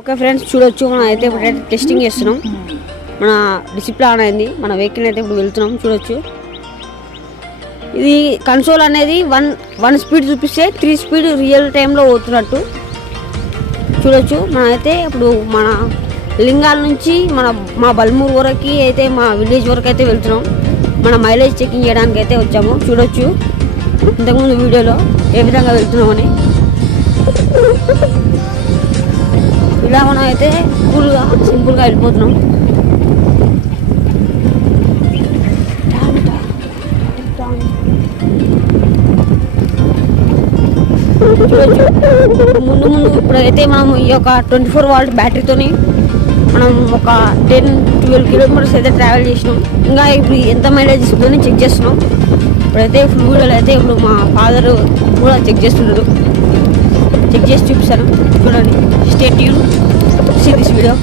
Okay friends, చూడొచ్చు మనం అయితే ఇప్పుడు టెస్టింగ్ చేస్తున్నాం. మన డిసిప్లే ఆన్ అయింది. మన వెహికల్ అయితే ఇప్పుడు వెళ్తున్నాం. చూడొచ్చు ఇది కన్సోల్ అనేది వన్ స్పీడ్ చూపిస్తే 3 స్పీడ్ రియల్ టైంలో పోతున్నట్టు చూడొచ్చు. మనమైతే ఇప్పుడు మన లింగాల నుంచి మా బల్మూరు వరకు అయితే మా విలేజ్ వరకు అయితే వెళ్తున్నాం. మన మైలేజ్ చెకింగ్ చేయడానికి అయితే వచ్చాము. చూడొచ్చు ఇంతకుముందు వీడియోలో ఏ విధంగా వెళ్తున్నామని. ఇలా మనం అయితే కూల్గా సింపుల్గా వెళ్ళిపోతున్నాం. చూడొచ్చు ముందు ఇప్పుడైతే మనం ఈ యొక్క 24 వాల్ట్ బ్యాటరీతోని మనం ఒక 10-12 కిలోమీటర్స్ అయితే ట్రావెల్ చేసినాం. ఇంకా ఇప్పుడు ఎంత మైలేజ్ ఇస్తుందని చెక్ చేస్తున్నాం. ఇప్పుడైతే ఫుల్ వీడియోలో అయితే ఇప్పుడు మా ఫాదర్ కూడా చెక్ చేస్తున్నారు. చెక్ చేసి చూపిస్తాను, చూడండి. Stay tune, see this video.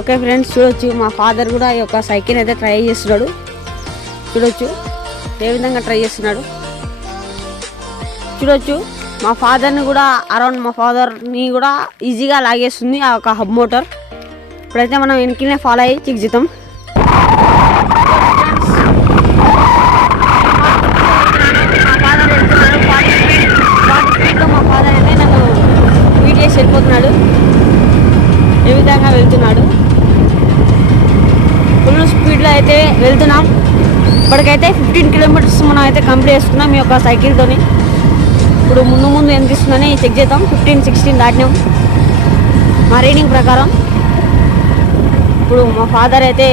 Okay friends, చూడొచ్చు మా ఫాదర్ కూడా ఈ యొక్క సైకిల్ అయితే ట్రై చేస్తున్నాడు. చూడొచ్చు ఏ విధంగా ట్రై చేస్తున్నాడు. చూడొచ్చు మా ఫాదర్ని కూడా మా ఫాదర్ని కూడా ఈజీగా లాగేస్తుంది ఆ యొక్క హబ్ మోటార్. ఇప్పుడైతే మనం వెనకనే ఫాలో అయ్యి చెక్ చేద్దాం. మా ఫాదర్ అయితే నన్ను బీట్ చేసి వెళ్ళిపోతున్నాడు. ఏ విధంగా వెళ్తున్నాడు, ఫుల్ స్పీడ్లో అయితే వెళ్తున్నాం. ఇప్పటికైతే 15 కిలోమీటర్స్ మనం అయితే కంప్లీట్ చేసుకున్నాం ఈ యొక్క సైకిల్తోని. ఇప్పుడు ముందు ఎంత ఇస్తుందని చెక్ చేద్దాం. 15-16 దాటినాం మా రీడింగ్ ప్రకారం. ఇప్పుడు మా ఫాదర్ అయితే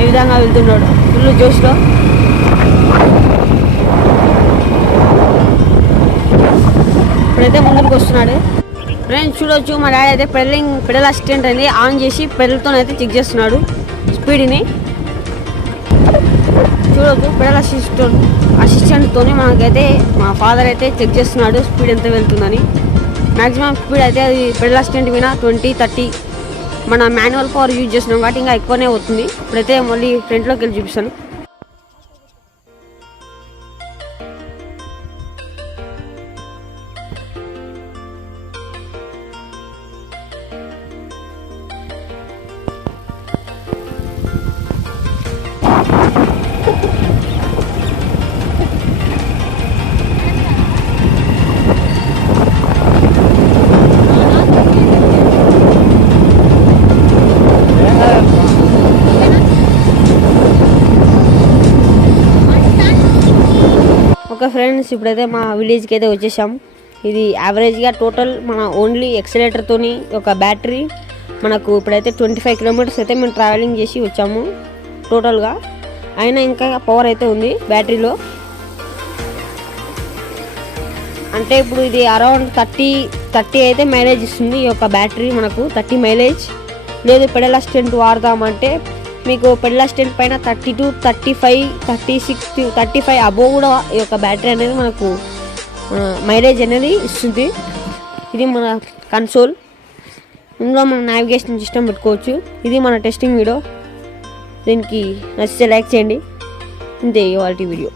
ఏ విధంగా వెళ్తున్నాడు, ఫుల్ జోష్లో. ఇప్పుడైతే ముందుకు వస్తున్నాడు. ఫ్రెండ్స్ చూడొచ్చు మా డాడీ అయితే పెడల్ అసిస్టెంట్ అనేది ఆన్ చేసి పెడల్తో అయితే చెక్ చేస్తున్నాడు స్పీడ్ని. చూడొచ్చు పెడల్ అసిస్టెంట్తో మనకైతే మా ఫాదర్ అయితే చెక్ చేస్తున్నాడు స్పీడ్ ఎంత వెళ్తుందని. మ్యాక్సిమం స్పీడ్ అయితే అది పెడల్ అసిస్టెంట్ మీద 20-30. మన మాన్యువల్ పవర్ యూజ్ చేస్తున్నాం కాబట్టి ఇంకా ఎక్కువనే అవుతుంది. ఇప్పుడైతే మళ్ళీ ఫ్రంట్లోకి వెళ్ళి చూపిస్తాను. ఓకే ఫ్రెండ్స్, ఇప్పుడైతే మా విలేజ్కి అయితే వచ్చేసాం. ఇది యావరేజ్గా టోటల్ మన ఓన్లీ ఎక్సలేటర్తోని ఒక బ్యాటరీ మనకు ఇప్పుడైతే 25 కిలోమీటర్స్ అయితే మేము ట్రావెలింగ్ చేసి వచ్చాము టోటల్గా. అయినా ఇంకా పవర్ అయితే ఉంది బ్యాటరీలో. అంటే ఇప్పుడు ఇది అరౌండ్ 30 అయితే మైలేజ్ ఇస్తుంది ఈ యొక్క బ్యాటరీ మనకు. 30 మైలేజ్. లేదు పెడల్ అసిస్టెంట్ వాడదామంటే మీకు పెడల్ అసిస్టెంట్ పైన 32, 35, 36, 35 అబోవ్ కూడా ఈ యొక్క బ్యాటరీ అనేది మనకు మైలేజ్ అనేది ఇస్తుంది. ఇది మన కన్సోల్. ఇందులో మనం నావిగేషన్ సిస్టమ్ పెట్టుకోవచ్చు. ఇది మన టెస్టింగ్ వీడియో. దీనికి నచ్చితే లైక్ చేయండి. ఇంతే ఇవాల్టి వీడియో.